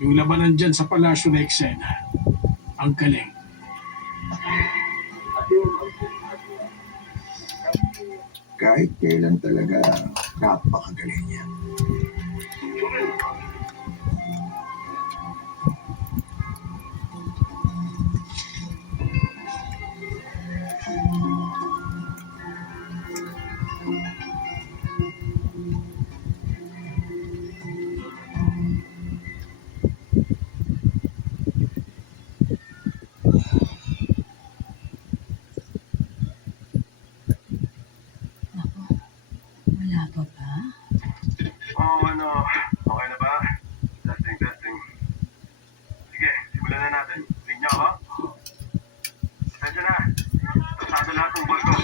Yung labanan dyan sa palasyo na eksena, ang galing. Kahit kailan talaga, napakagaling niya. Wala pa ba? Okay na ba? Testing. Sige, simulan na natin. Ring niyo ako? Pasensya na. Pasado lahat ng barko.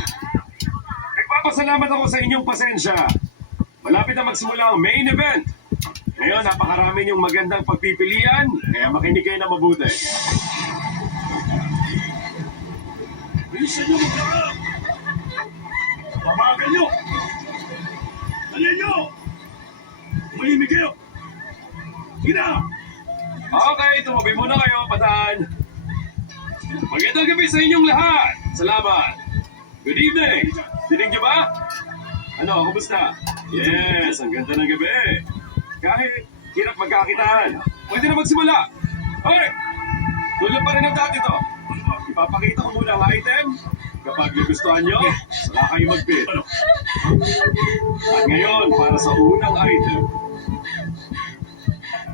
Nagpapasalamat ako sa inyong pasensya. Malapit na magsimula ang main event. Ngayon, napakarami niyong magandang pagpipilian, kaya makinig kayo na mabuti. Bilisan niyo maglarap! Pabagal niyo! Dali niyo! Umahimik kayo! Sige na! Okay, tumabi muna kayo, pataan. Magandang gabi sa inyong lahat. Salamat. Good evening. Dinig niyo ba? Ano, kumusta? Yes, ang ganda ng gabi. Kahit hirap magkakitaan, pwede na magsimula. Okay, tulad pa rin ang dati to. Ipapakita ko muna ang item. Kapag nagustuhan nyo, saka kayo mag-bid. At ngayon, para sa unang item.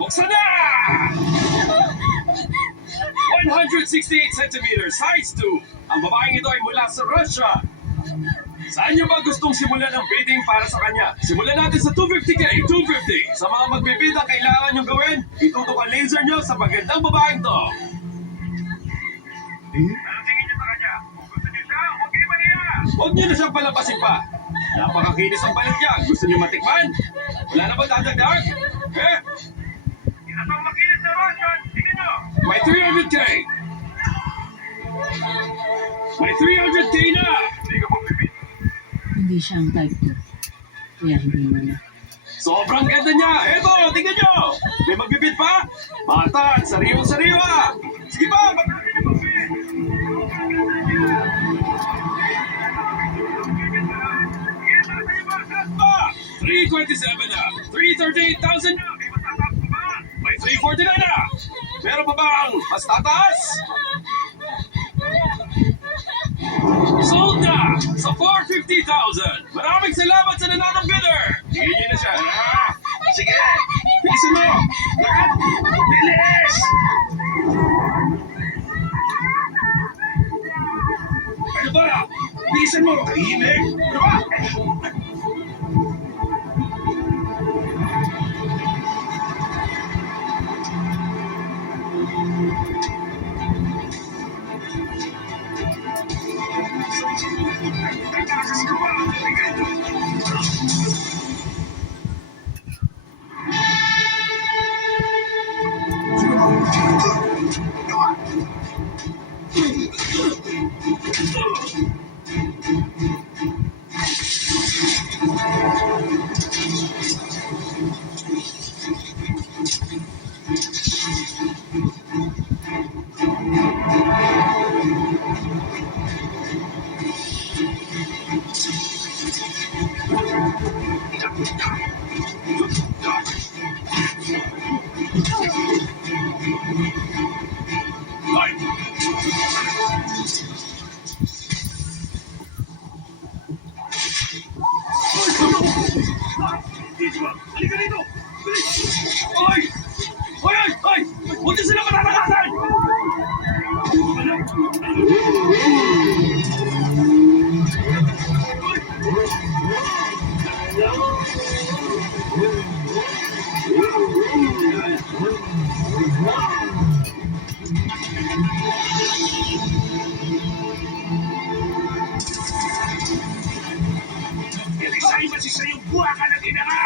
Buksan na! 168 centimeters, size 2. Ang babaeng ito ay mula sa Russia. Saan niyo ba gustong simulan ng bidding para sa kanya? Simulan natin sa 250k, 250. Sa mga magbibid ang kailangan niyong gawin, itutok ang laser niyo sa magandang babaeng to. Ano tingin niyo sa kanya? Kung gusto niyo siya, huwag kayo mahiya. Huwag niyo na siyang palabasin pa. Napakakinis ang balat niya. Gusto niyo matikman? Wala na ba dadagdag? Eh? Isa pang makinis na Russian. Tingin niyo. May 300k! May 300k na! Hindi ka magbibid. Hindi siya ang type ko. Kaya hindi mo na. Sobrang ganda niya! Eto, tingnan niyo! May magbibid pa? Batan, sariwa-sariwa! Sige pa, magkakasin niyo magbibid! Pa! 327 na! 338,000 na! May 349 na! Meron pa bang mas tataas? Sold na! Sa 450,000! Maraming salamat sa nananong bidder! Hingin niyo na siya. Sige! Bilisan mo! Lahat! Bilis! Ano ba? Bilisan mo! Tahimik! Ano ba? Halika dito! Hoy! Hoy! Hoy! Huwag niyo sila matatakasan! Ilisay ba si sayong buha ka ng inanga?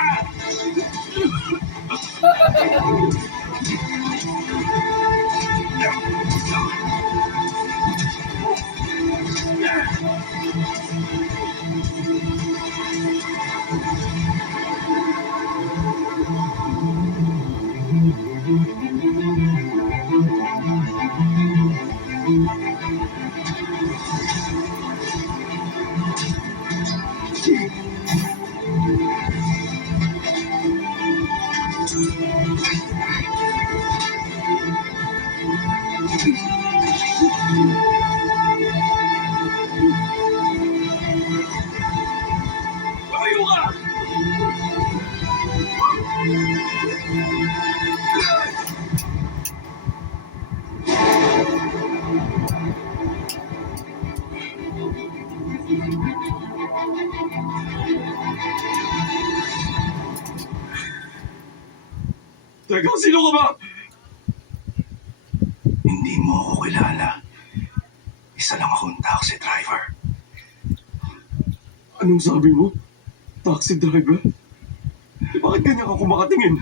Teka, sino ka ba? Hindi mo ako kilala. Isa lang akong taxi driver. Anong sabi mo? Taxi driver? Bakit ganyan ka kumakatingin?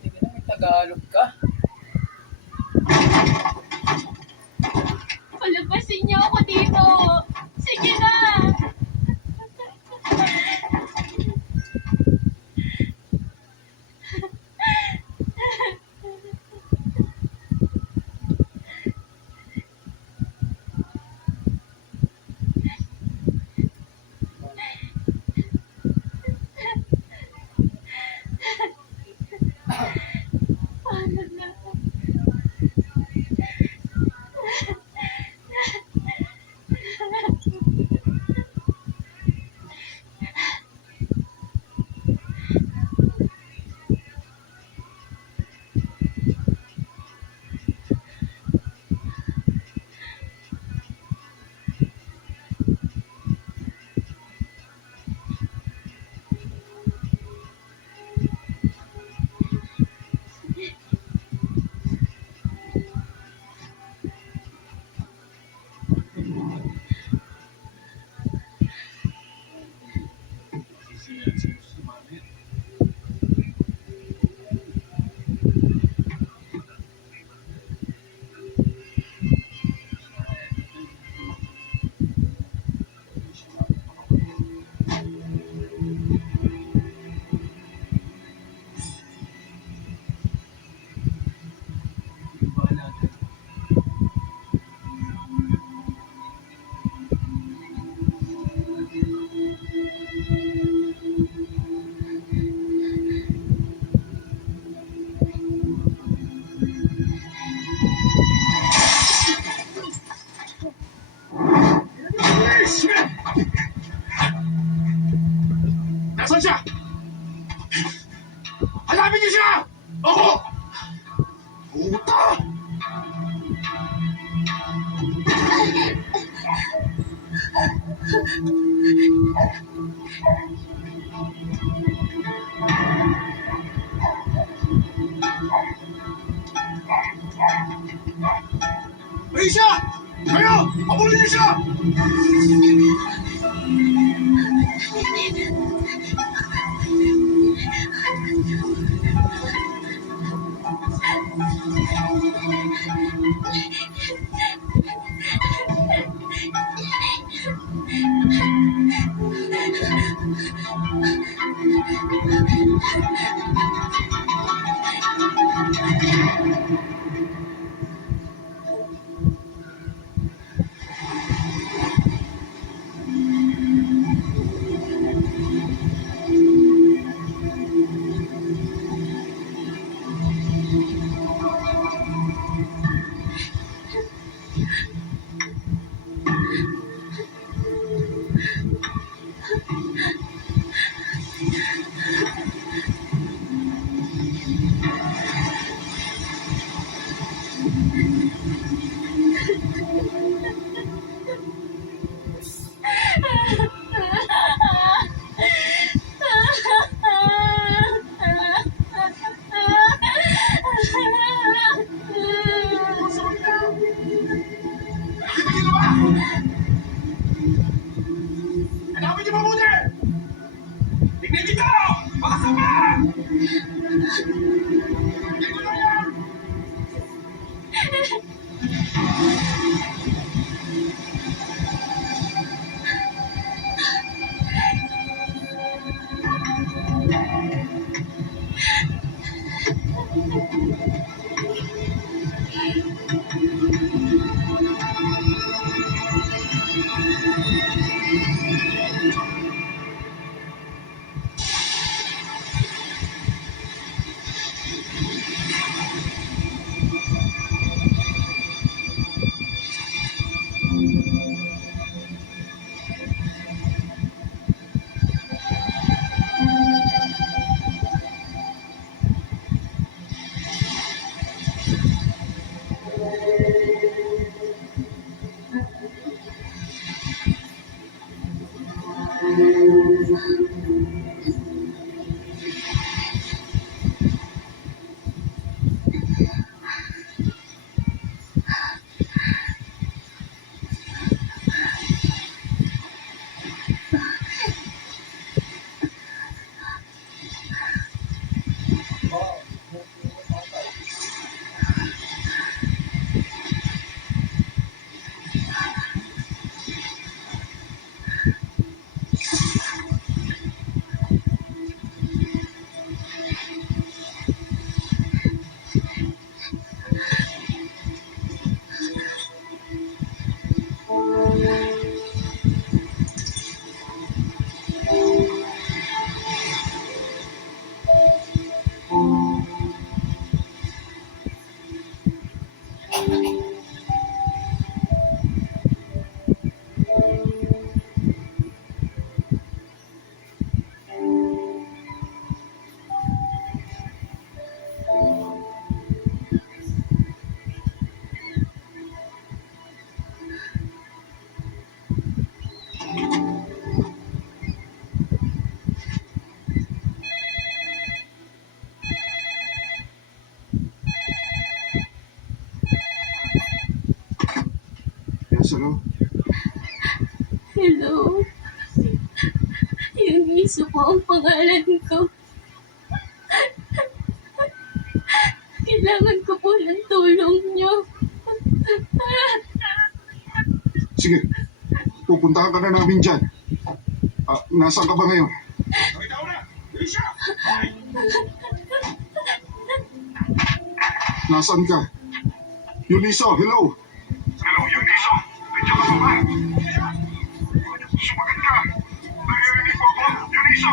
Hindi ka na may Tagalog ka. Palabasin niyo ako dito. Sige na. Paano na? Nasaan siya? Hanapin niyo siya! Ako! Puta! May siya! Kayo! Habulin niyo siya! Hanapin niyo mabuti! Tignan dito! Baka sama! Tignan ko na yan! Yes, hello? Hello? Yung miso po ang pangalan ko. Kailangan ko po ng tulong niyo. Sige, pupuntahan ka na namin dyan. Nasaan ka ba ngayon? Bitaw na! Alicia! Nasaan ka? Eunice, hello? Hello, Eunice. Nandiyan ka pa ba? Sumagat ka. Naririnig mo ako, Eunice.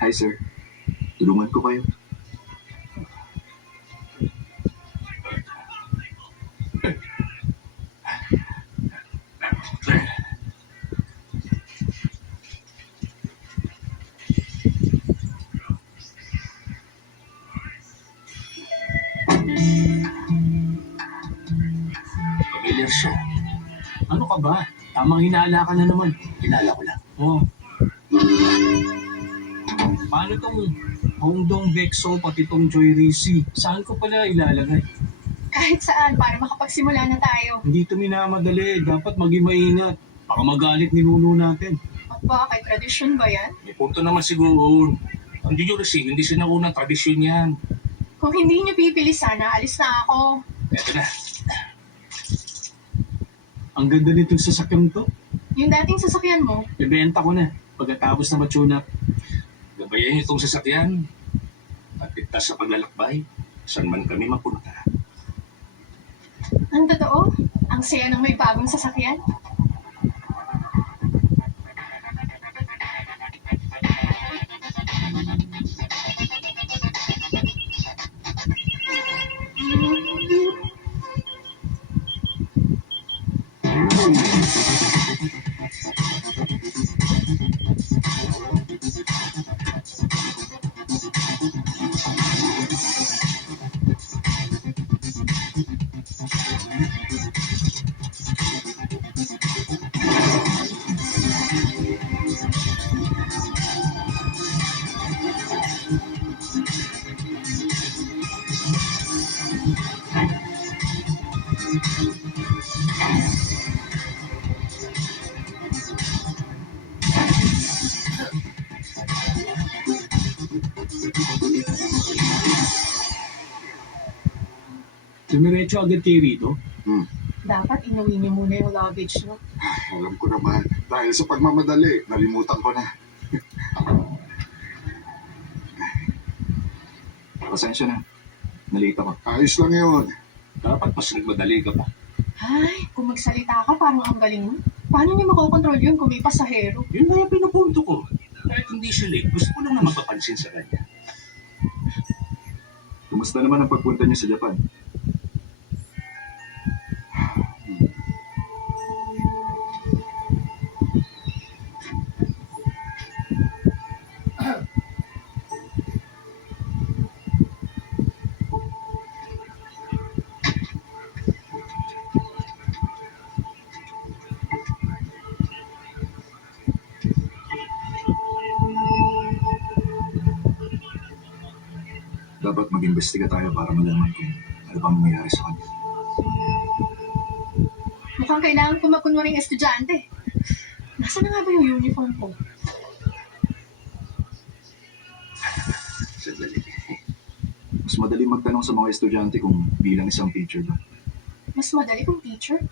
Hi, sir. Tulungan ko kayo. Familiar siya. Ano ka ba? Tamang hinala ka na naman. Hinala ko lang. Oo. Paano tong Hongdong Bexo pati tong Joy Risi? Saan ko pala ilalagay? Kahit saan, para makapagsimula na tayo. Hindi ito minamadali. Dapat maging maingat. Baka magalit ni Nuno natin. At bakit? Tradisyon ba yan? May punto naman siguro. Ang New Jersey, hindi sinaunang tradisyon yan. Kung hindi niyo pipili sana, alis na ako. Eto na. Ang ganda nitong sasakyan to. Yung dating sasakyan mo, Ibenta ko na. Pagkatapos na matuna. Gabayan niyo itong sasakyan. At itas sa paglalakbay, saan man kami mapunta. ang totoo, ang saya ng may bagong sasakyan. Dumiretso agad kayo rito. Dapat inuwi niyo muna yung luggage niyo. Alam ko naman. Dahil sa pagmamadali, nalimutan ko na. Pasensya na. Nalita ko. Ayos lang yun. Dapat mas nagmadali ka pa. Ay, kung magsalita ka, parang ang galing mo. Paano niya makokontrol yun kung may pasahero? Yun na yung pinupunto ko. Kahit hindi siya late, gusto ko lang na mapapansin sa kanya. Kumusta naman ang pagpunta niyo sa Japan? Dapat mag-imbestiga tayo para malaman kung ano bang nangyayari sa kanya. Mukhang kailangan ko magkunwaring estudyante. Nasaan na nga ba yung uniform ko? Sandali. Mas madali magtanong sa mga estudyante kung bilang isang teacher ba. Mas madali kung teacher.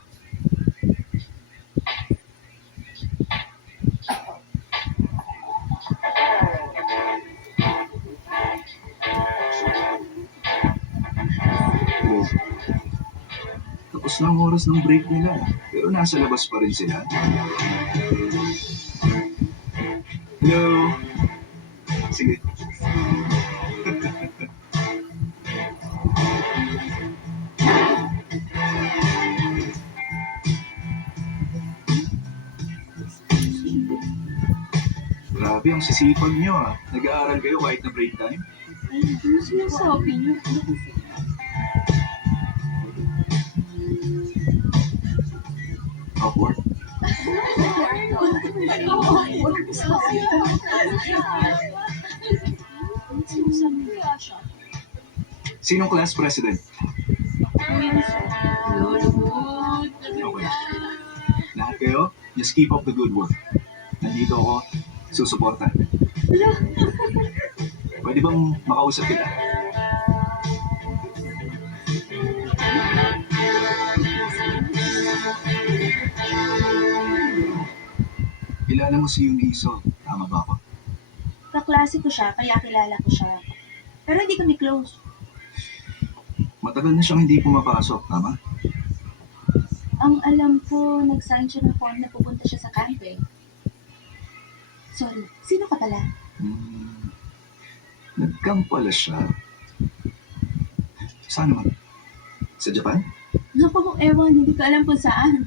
Hello. Tapos na ang oras ng break nila. Pero nasa labas pa rin sila. Hello. Sige. Grabe ang sisipag niyo ah. Nag-aaral kayo kahit na break time? Ay, ano sinasabi niyo? Awkward. Sinong class president? Okay. Lahat kayo, just keep up the good work. Nandito ako, susuporta. Pwede bang makausap kita? Kilala mo si Yuniso, tama ba ako? Kaklase ko siya, kaya kilala ko siya. Pero hindi kami close. Matagal na siyang hindi pumapasok, tama? Ang alam ko, nag-sign siya ng form na pupunta siya sa camping. Sorry, sino ka pala? Nag-camp pala siya. Saan naman? Sa Japan? Naku, ewan, hindi ko alam kung saan.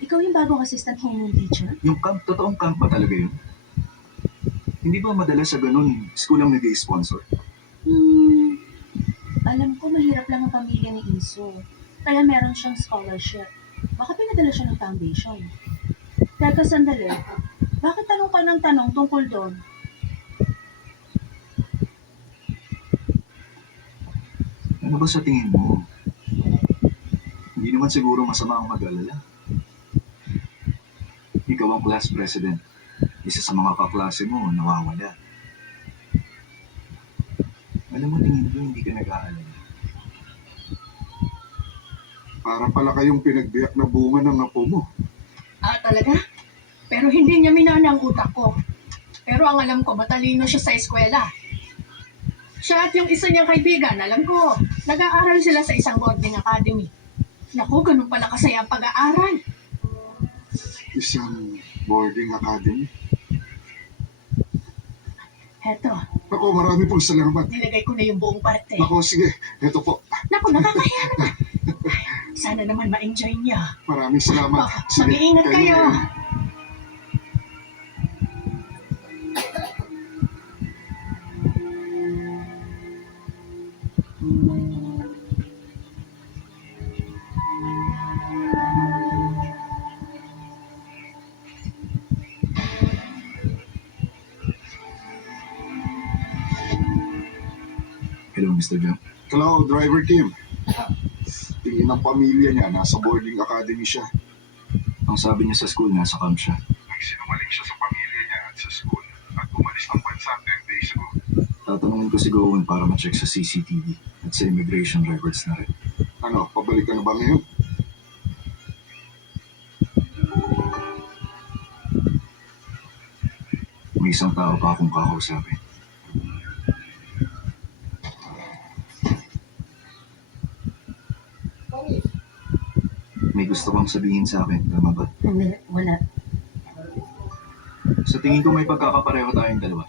Ikaw yung bagong assistant homeroom teacher? Yung camp, totoong camp ba talaga yun? Hindi ba madalas sa ganun, school ang nag-i-sponsor? Alam ko mahirap lang ang pamilya ni Iso. Kaya meron siyang scholarship. Baka pinadala siya ng foundation. Teka, sandali. Bakit tanong ka ng tanong tungkol doon? Ano ba sa tingin mo? Hindi naman siguro masama ang mag-alala. Ikaw ang class president. Isa sa mga kaklase mo, nawawala. Alam mo, tingin mo, hindi ka nag-aalala. Para pala kayong pinagbiyak na bunga ng apo mo. Ah, talaga? Pero hindi niya minana ang utak ko. Pero ang alam ko, matalino siya sa eskwela. Siya at yung isa niyang kaibigan, alam ko, nag-aaral sila sa isang boarding academy. Naku, ganun pala kasaya ang pag-aaral. Isang boarding academy. Heto, Ako, marami pong salamat. nilagay ko na yung buong parte. Ako, sige. Ito po. Naku, nakakahiya naman. Sana naman ma-enjoy niya. Maraming salamat. Mag-iingat kayo. Hello, Mr. John. Hello, driver Kim. Tingin ng pamilya niya, nasa boarding academy siya. Ang sabi niya sa school, nasa camp siya. Nagsinungaling siya sa pamilya niya at sa school at umalis ng bansa 10 days ago. Tatanungin ko si Gowen para ma-check sa CCTV at sa immigration records na rin. Ano, pabalik ka na ba ngayon? May isang tao pa akong kakausapin. gusto kang sabihin sa akin, tama ba? Hindi, wala. Sa tingin ko may pagkakapareho tayong dalawa.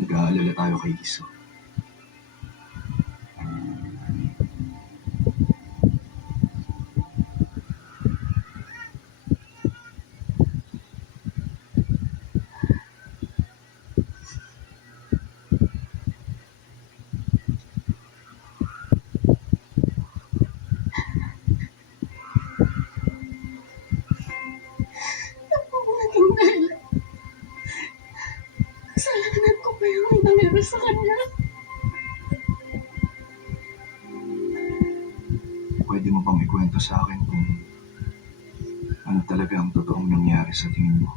Nag-aalala tayo kay Iso. Naging dahilan. Kasalanan ko pa yung nangyari sa kanya. Pwede mo bang ikwento sa akin kung ano talaga ang totoong nangyari sa tingin mo?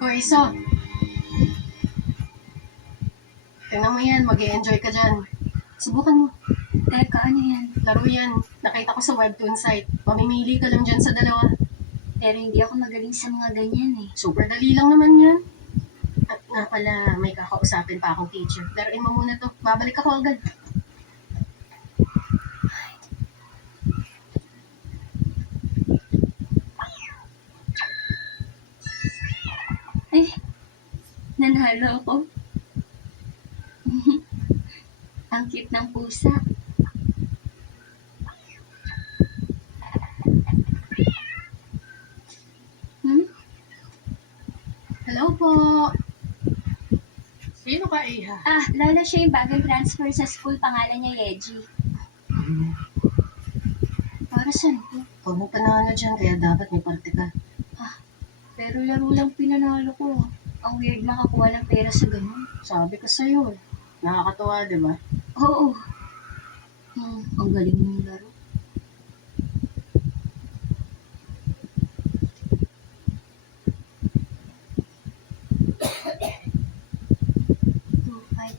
O, Iso. Tingnan mo yan, mag-i-enjoy ka dyan. Subukan mo. Teka, ano yan? Laro yan. Nakita ko sa webtoon site. Mamimili ka lang dyan sa dalawa. Pero hindi ako magaling sa mga ganyan eh. Super dali lang naman yan. At nga pala, may kakausapin pa akong teacher. Laruin mo muna to. Babalik ako agad. Ay, nanalo ako. Ang cute ng pusa. Hello po. Sino ka, Iha? Ah, Lola, siya yung bagong transfer sa school. Pangalan niya Yeji. Para saan ko? Huwag mo panalo dyan, kaya dapat may parte ka. Pero laro lang pinanalo ko. Ang weird makakuha ng pera sa ganun. Sabi ko sa'yo, nakakatawa, di ba? Oo. Ang galing ng laro.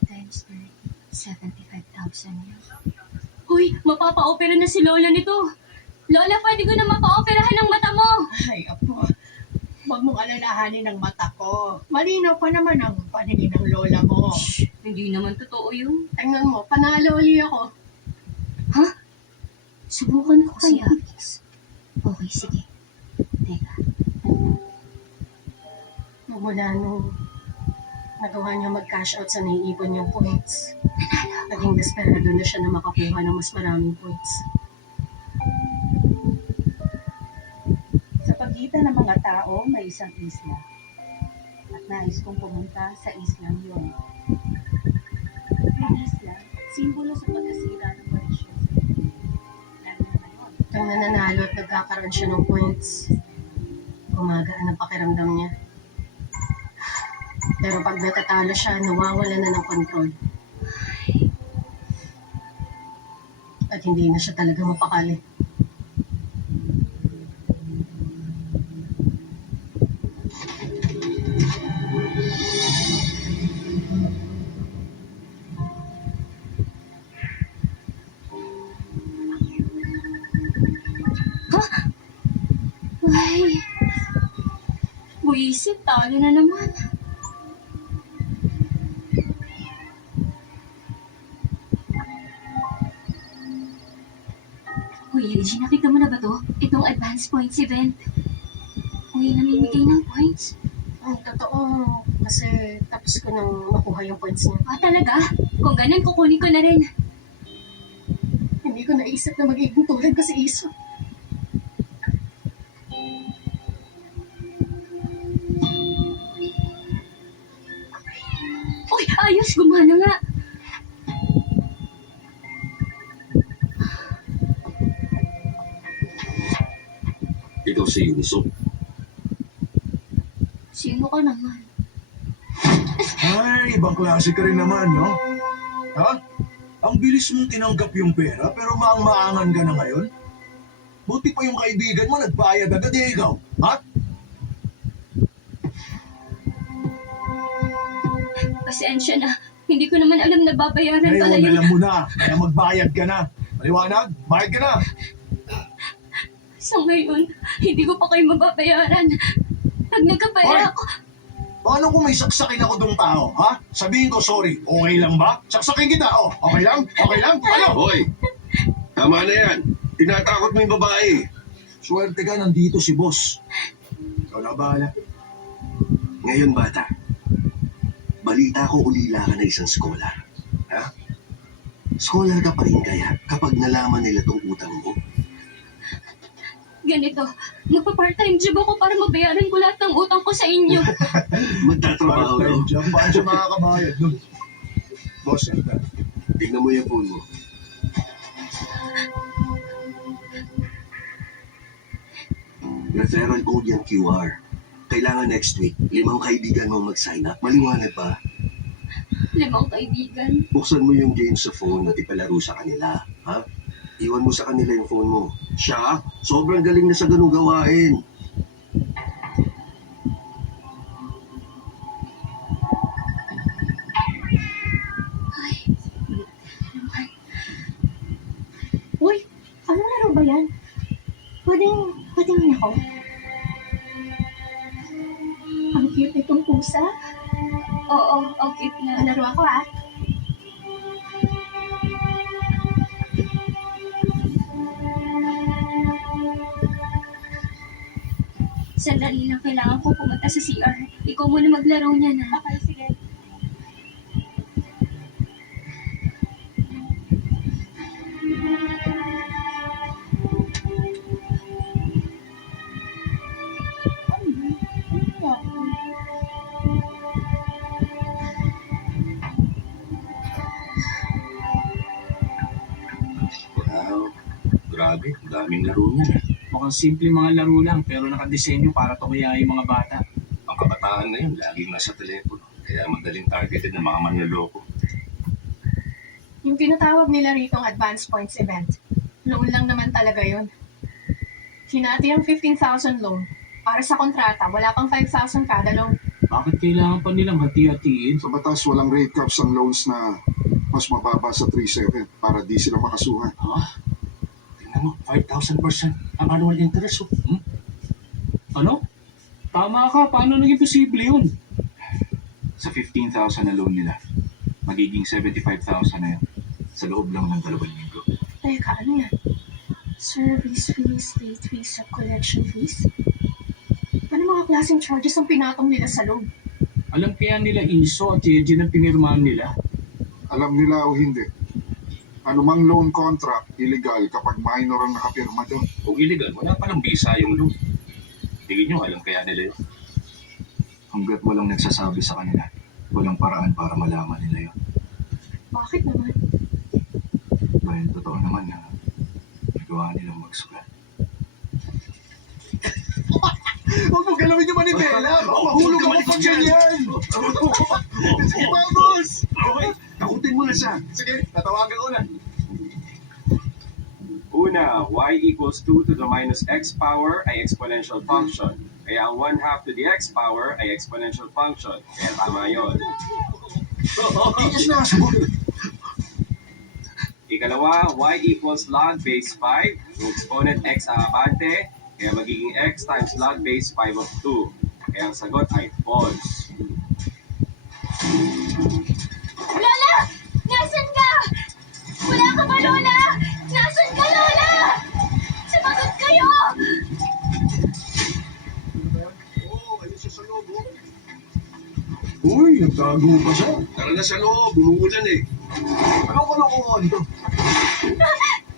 Times 75,000 yun. Uy, mapapa-opera na si Lola nito. Lola, pwede ko na mapa-operahan ng mata mo. Ay, apo. Huwag mong alalahanin ang mata ko. Malinaw pa naman ang paningin ng lola mo. Hindi naman totoo yun. Tingnan mo, panalo uli ako. Subukan ko kaya. Okay, sige. Teka. Mula nung nagawa niya mag-cash out sa naiipon niyang points, naging desperado na siya na makakuha ng mas maraming points. Sa pagitan ng mga tao, may isang isla. At nais kong pumunta sa islang yun. Ang isla, simbolo sa pagkasira ng Mauritius. Lalo na ngayon. Nang nananalo at nagkakaroon siya ng points, gumagaan ang pakiramdam niya. Pero pag natatalo siya, nawawala na ng kontrol. At hindi na siya talaga mapakali. Ay, buisit, talo na naman. Uy, Reggie, nakita mo na ba to? Itong advance points event. Uy, namimigay ng points. Ang totoo, kasi tapos ko nang makuha yung points niya. Ah, talaga? Kung ganun, kukunin ko na rin. Hindi ko naisip na magiging tulad ko si Iso. Uy, ayos, gumana nga. Ikaw si Yunso. Sino ka naman? Ay, ibang klase ka rin naman, no? Ha? Ang bilis mong tinanggap yung pera pero maang-maangan ka na ngayon? Buti pa yung kaibigan mo nagbayad agad ikaw, ha? Pasensya na. Hindi ko naman alam na babayaran pala Ngayon, yun. alam mo na, kaya magbayad ka na. Maliwanag, bayad ka na. So ngayon, hindi ko pa kayo mababayaran. Pag nagkapaya Hoy! ako, Paano kung may saksakin ako dong tao, ha? Sabihin ko sorry, okay lang ba? Saksakin kita, oh. Okay lang? Okay lang? Ano? Hoy, tama na yan. Tinatakot mo yung babae. Swerte ka, nandito si boss. Ikaw na bahala. Ngayon, bata, balita ko ulila ka na isang scholar. Ha? Scholar ka pa rin kaya kapag nalaman nila tong utang mo? ganito, magpa-part-time job ako para mabayaran ko lahat ng utang ko sa inyo. Magtatrabaho Part-time no? job, paano siya makakabayad nun? Boss, yan ka. Tignan mo yung phone mo. Referral code yung QR. Kailangan next week, 5 kaibigan mo mag-sign up. Maliwanag pa. 5 kaibigan. Buksan mo yung game sa phone at ipalaro sa kanila. Ha? Iwan mo sa kanila yung phone mo. Siya, sobrang galing na sa ganung gawain. Uy, anong laro ba yan? Pwedeng niya ako? Ang cute nitong pusa. Oo, okay na. Laro ako ah. Sandali lang, kailangan ko pumunta sa CR. Ikaw muna maglaro niya na. Okay, sige. Wow, grabe. Daming laro niya. Mukhang simple mga laro lang pero nakadesenyo para tumaya yung mga bata. Ang kabataan na yun, laging nasa telepono. Kaya madaling targeted ng mga manloloko. Yung tinatawag nila ritong advance points event. Loan lang naman talaga yun. Hinati ang 15,000 loan. Para sa kontrata, wala pang 5,000 kada loan. Bakit kailangan pa nilang hati-hatiin? Sa batas, walang rate caps ang loans na mas mababa sa 3.7 para di sila makasuhan. Ha? Tingnan mo, 5,000% ang annual interest. Oh. Ano? Tama ka, paano naging posible yun? Sa 15,000 na loan nila, magiging 75,000 na yun sa loob lang ng 2 linggo. Teka, ano yan? Service fees, late fees, collection fees? Ano mga klaseng charges ang pinatong nila sa loan? Alam kaya nila ISO at Yeji na pinirmahan nila? Alam nila o hindi, anumang loan contract, illegal kapag minor ang nakapirma doon. Kung illegal, wala palang visa yung loan. Tingin nyo, alam kaya nila yun. Hanggat walang nagsasabi sa kanila, walang paraan para malaman nila yun. Bakit naman? Dahil totoo naman na nagawa nilang magsulat. Huwag mo galawin yung manibela! Mahulog ako pag ganyan! Sige pa, boss! Okay, takutin mo na siya. Sige, tatawagan ko na. Una, y equals 2 to the minus x power ay exponential function. Kaya ang 1/2 to the x power ay exponential function. Kaya tama yun. Tigas na, sagot. Ikalawa, y equals log base 5. Yung exponent x ang abante. Kaya magiging x times log base 5 of 2. Kaya ang sagot ay false. Lola! Nasaan ka? Wala ka ba, Lola? Nasaan ka, Lola? Sumagot kayo! Ayun siya sa loob, oh. Uy, nagtago pa siya. Tara na sa loob, umuulan eh. Anong kalokohan to?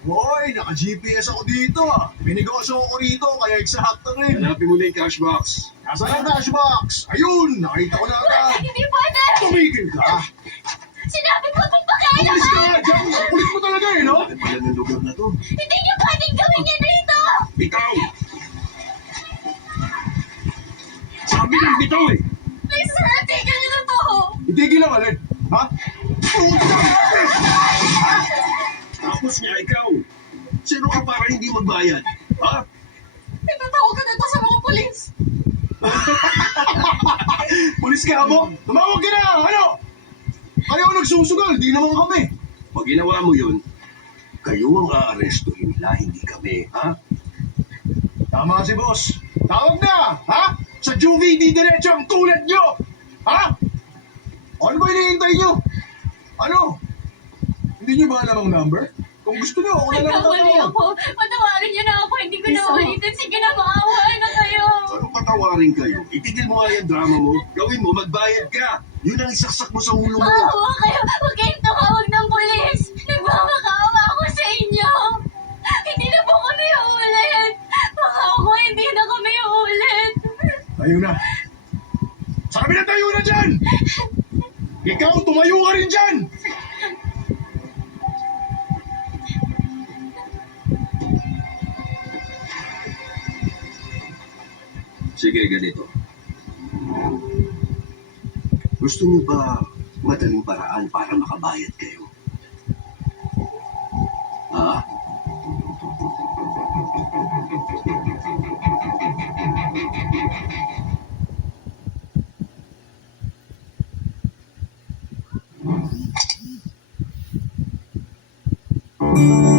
Hoy, naka-GPS ako dito ah. May negosyo ako rito, kaya eksakto rin. Hanapin mo na yung cash box. Nasaan ang cash box? Ayun, nakita ko na agad. Hindi pwede! Tumigil ka. Sinabi ko kung pakialam Umalis ka! ka! Diyan, ulit mo talaga eh, no? Bakit pala ng lugar na to? Hindi niyo pwedeng gawin yan rito! Bitaw! Sabi ng bitaw eh! Please, sir, tigil niyo na to! Itigil lang alin. Ha? Puta! Tapos nga ikaw! Sino ka para hindi magbayad? Ha? Itatawag ko na to sa mga polis! Pulis ka mo? Tumawag ka na! Ano? Ayaw nagsusugal, di naman kami. Pag ginawa mo yun, kayo ang aarestuhin nila, hindi kami, ha? Tama si boss. Tawag na! Ha? Sa juvie, di diretso ang tulad nyo! Ha? Ano ba hinihintay nyo? Ano? Hindi nyo ba alam ang number? Kung gusto nyo, ako na lang Nagkamali tatawag. ako. Patawarin niyo na ako. Hindi ko na ulitin. Sige na, maawa na kayo. Ano patawarin kayo? Itigil mo nga yung drama mo. Gawin mo, magbayad ka. Yun ang isaksak mo sa ulo mo. Maawa kayo. Huwag kayong tumawag ng pulis. Nagmamakaawa ako sa inyo. Hindi na po kami uulit. Pangako, hindi na kami uulit. Tayo na. Sabi na tayo na dyan! Ikaw, tumayo ka rin dyan! Sige, ganito. Gusto niyo ba madaling paraan para makabayad kayo? Ha? Thank